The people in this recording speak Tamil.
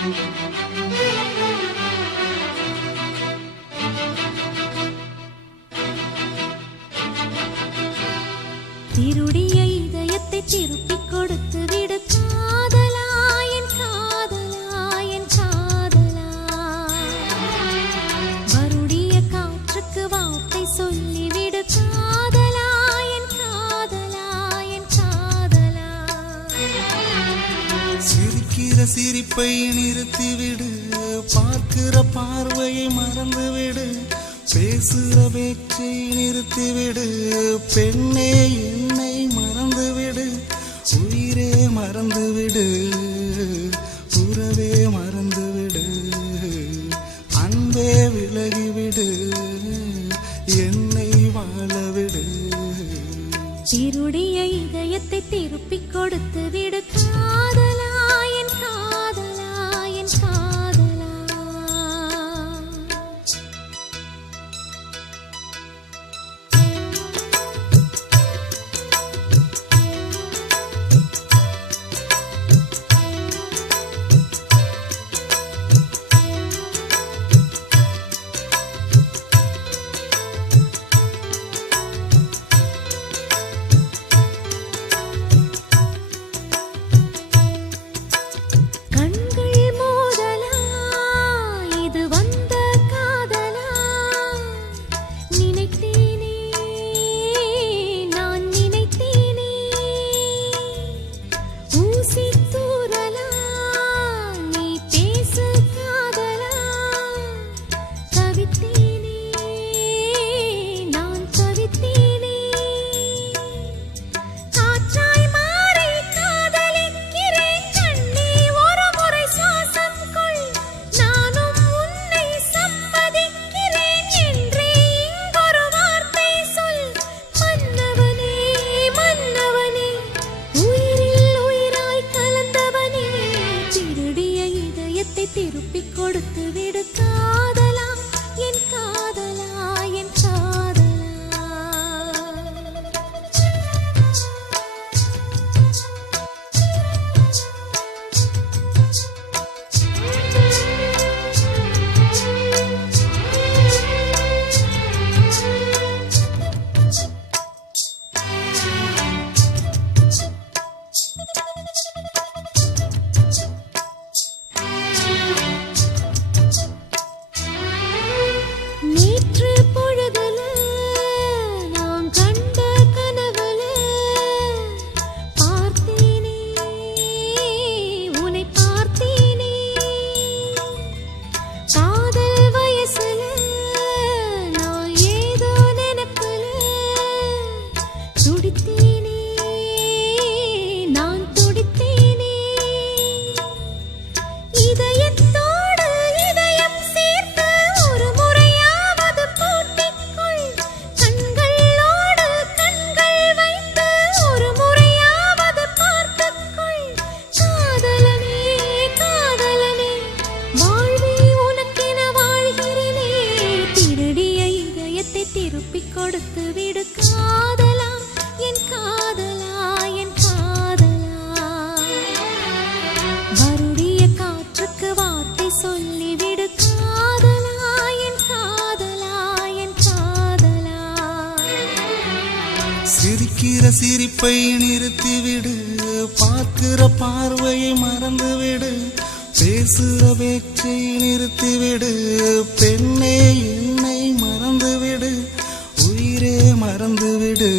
திருடிய இதயத்தை திருப்பிக் கொடுத்து விடு காதலா, என் காதலா, என் காதலா. வருடிய காற்றுக்கு வார்த்தை சொல்லிவிடு காதலா, என் காதலா, என் காதலா. சிரிக்கிற சிரிப்பை நிறுத்திவிடு, பார்க்கிற பார்வையை மறந்துவிடு, பேசுகிற பேச்சை நிறுத்திவிடு, பெண்ணே என்னை மறந்துவிடு, உயிரே மறந்துவிடு, உறவே மறந்துவிடு, அன்பே விலகிவிடு, என்னை வாழவிடு. திருடிய இதயத்தை திருப்பிக் கொடுத்து விடு காதலா, என் காதலா, என் காதலா. திருப்பிக் கொடுத்து விடு காதலா, என் காதலா, என் காதலா. திருப்பிக் கொடுத்து விடு காதலா, என் காதலா, என் காதலா. வருடிய காற்றுக்கு வார்த்தை சொல்லிவிடு காதலா, என் காதலா, என் காதலா. சிரிக்கிற சிரிப்பை நிறுத்திவிடு, பார்க்கிற பார்வையை மறந்துவிடு, பேசுகிற பேச்சை நிறுத்திவிடு, பெண்ணே என்னை மறந்துவிடு, உயிரே மறந்துவிடு.